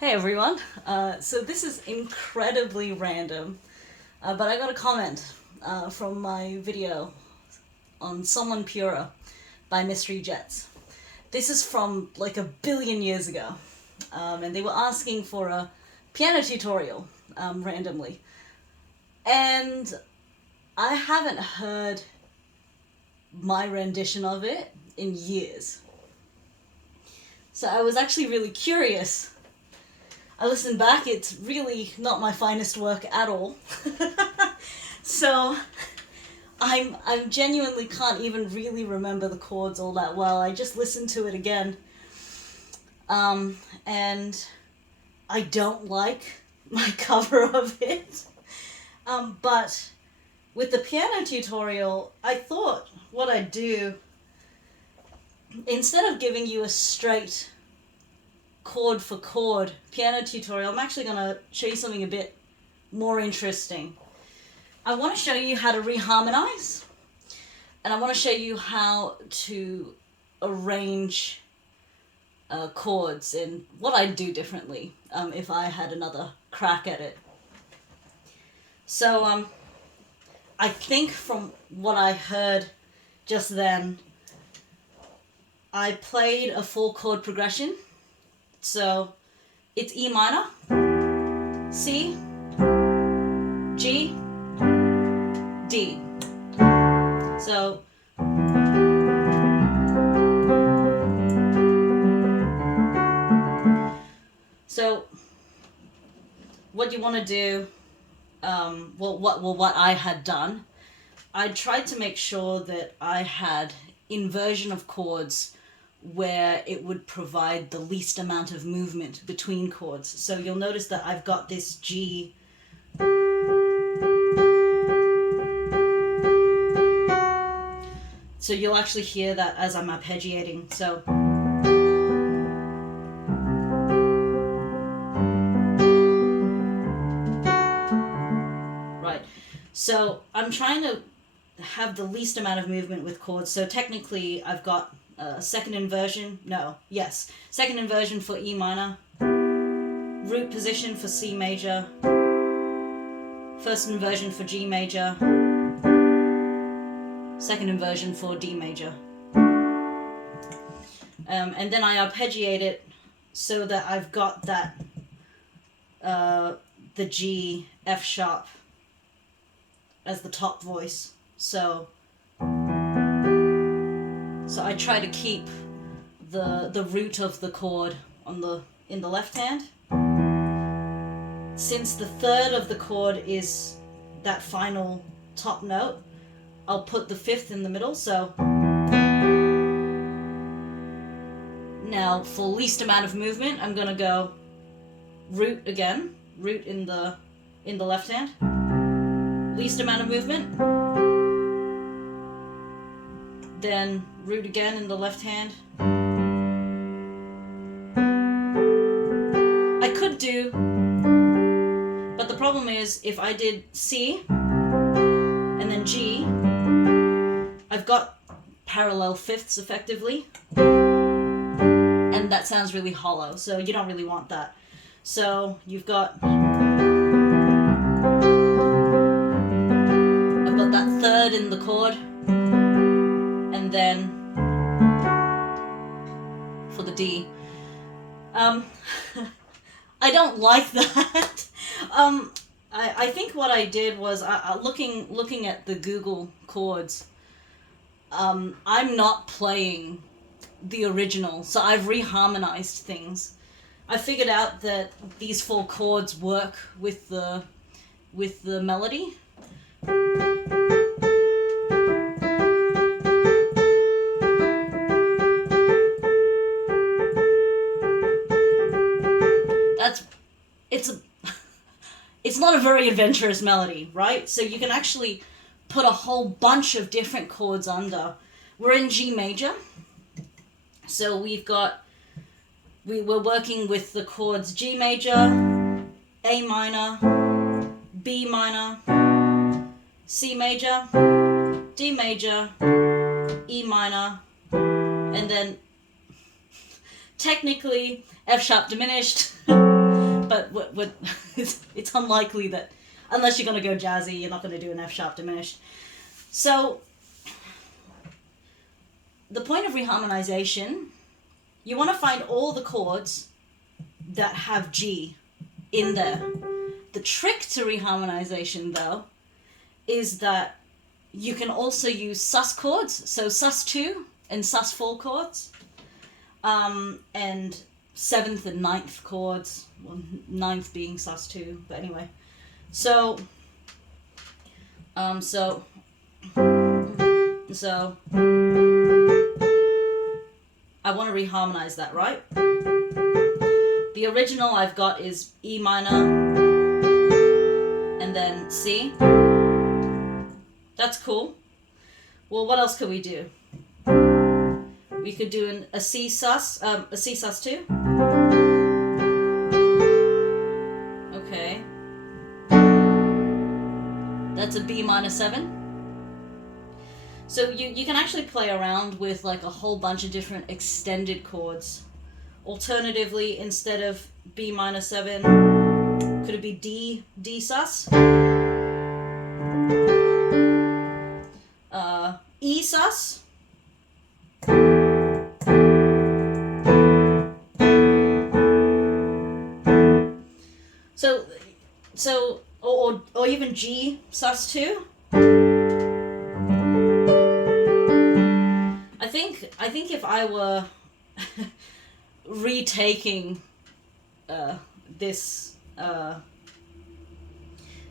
Hey everyone, so this is incredibly random, but I got a comment from my video on Someone Pura by Mystery Jets. This is from like a billion years ago, and they were asking for a piano tutorial randomly. And I haven't heard my rendition of it in years. So I was actually really curious. I listened back, it's really not my finest work at all. So I'm genuinely can't even really remember the chords all that well. I just listened to it again. And I don't like my cover of it. But with the piano tutorial, I thought what I'd do, instead of giving you a straight chord for chord piano tutorial, I'm actually going to show you something a bit more interesting. I want to show you how to reharmonize, and I want to show you how to arrange chords and what I'd do differently if I had another crack at it. So I think from what I heard just then, I played a 4-chord progression. So it's E minor, C, G, D. So what you want to do, what I had done, I tried to make sure that I had inversion of chords where it would provide the least amount of movement between chords. So you'll notice that I've got this G. So you'll actually hear that as I'm arpeggiating. So right. So I'm trying to have the least amount of movement with chords. So technically I've got second inversion for E minor, root position for C major, first inversion for G major, second inversion for D major. And then I arpeggiate it so that I've got that the G, F sharp as the top voice. So I try to keep the root of the chord in the left hand. Since the third of the chord is that final top note, I'll put the fifth in the middle. So now for least amount of movement, I'm gonna go root again, root in the left hand. Least amount of movement. Then root again in the left hand. I could do, but the problem is if I did C and then G, I've got parallel fifths effectively, and that sounds really hollow, so you don't really want that. So you've got, I've got that third in the chord, and then for the D. I don't like that. I think what I did was, looking at the Google chords, I'm not playing the original, so I've reharmonized things. I figured out that these 4 chords work with the melody. It's not a very adventurous melody, right? So you can actually put a whole bunch of different chords under. We're in G major, so we're working with the chords G major, A minor, B minor, C major, D major, E minor, and then technically F sharp diminished, but what it's unlikely that, unless you're going to go jazzy, you're not going to do an F sharp diminished. So the point of reharmonization, you want to find all the chords that have G in there. The trick to reharmonization, though, is that you can also use sus chords, so sus2 and sus4 chords, and 7th and 9th chords, well, 9th being sus2, but anyway. So I want to reharmonize that, right? The original I've got is E minor and then C. That's cool. Well, what else could we do? We could do a C sus2. Okay. That's a B minor 7. So you can actually play around with like a whole bunch of different extended chords. Alternatively, instead of B minor 7, could it be D sus? E sus? So or even G sus2. I think if I were retaking this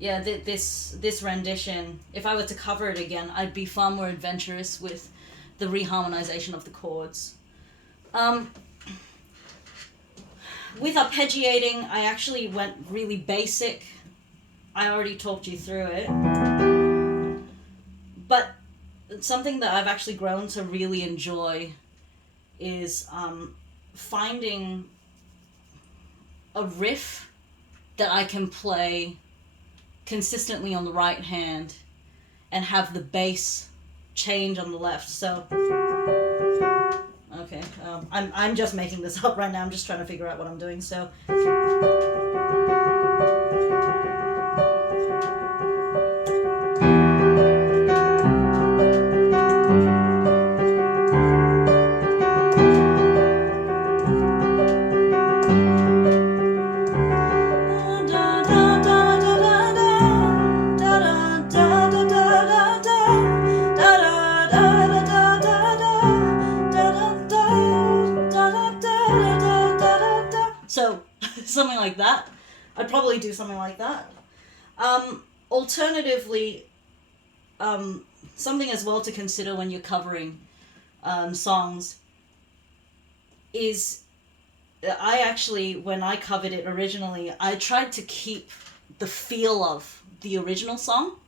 this rendition, if I were to cover it again, I'd be far more adventurous with the reharmonization of the chords. With arpeggiating, I actually went really basic. I already talked you through it. But something that I've actually grown to really enjoy is finding a riff that I can play consistently on the right hand and have the bass change on the left. So, okay, I'm just making this up right now. I'm just trying to figure out what I'm doing. So. So, something like that. I'd probably do something like that. Alternatively, something as well to consider when you're covering songs is, I actually, when I covered it originally, I tried to keep the feel of the original song.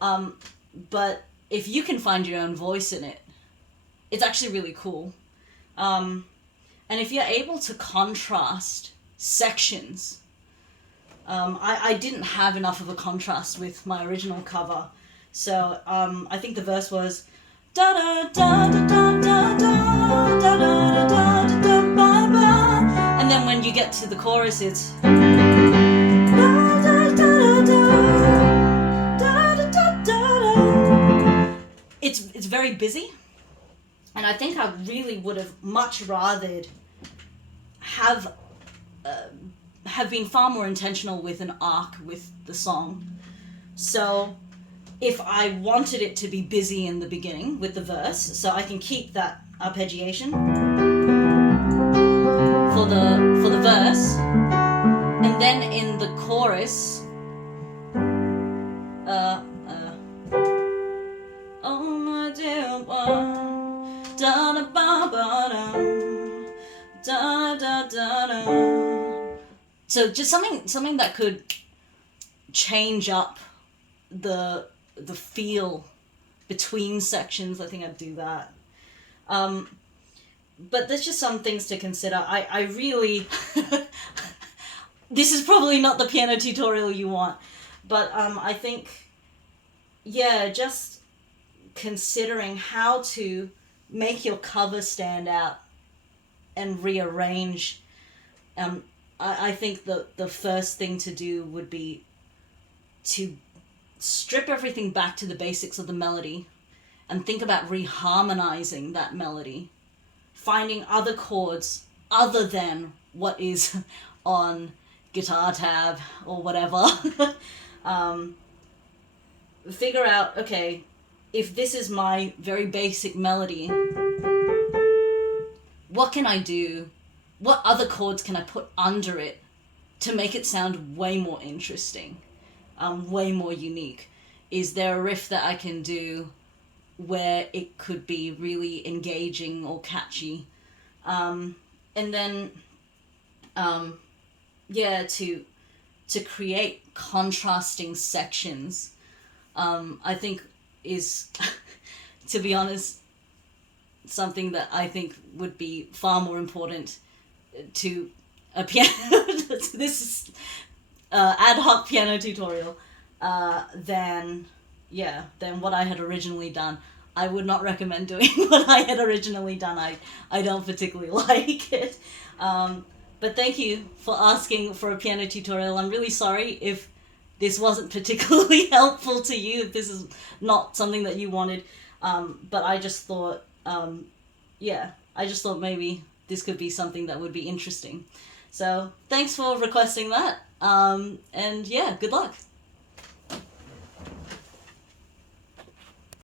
But if you can find your own voice in it, it's actually really cool. And if you're able to contrast sections, I didn't have enough of a contrast with my original cover. So I think the verse was da da da da da da da da da da da ba ba, and then when you get to the chorus, it's da da da da da da da. It's very busy. And I think I really would have much rathered have been far more intentional with an arc with the song. So if I wanted it to be busy in the beginning with the verse, so I can keep that arpeggiation for the verse, and then in the chorus, oh my dear one. Da da ba ba da da da da. So just something that could change up the feel between sections. I think I'd do that. But there's just some things to consider. I really this is probably not the piano tutorial you want, but I think just considering how to make your cover stand out and rearrange I think the first thing to do would be to strip everything back to the basics of the melody and think about reharmonizing that melody, finding other chords other than what is on guitar tab or whatever. Figure out, okay, if this is my very basic melody, what can I do? What other chords can I put under it to make it sound way more interesting, way more unique? Is there a riff that I can do where it could be really engaging or catchy? And then, to create contrasting sections, I think is, to be honest, something that I think would be far more important to a piano, this is ad hoc piano tutorial, than what I had originally done. I would not recommend doing what I had originally done. I don't particularly like it. But thank you for asking for a piano tutorial. I'm really sorry if this wasn't particularly helpful to you, if this is not something that you wanted. But I just thought, maybe this could be something that would be interesting. So thanks for requesting that. And yeah, good luck.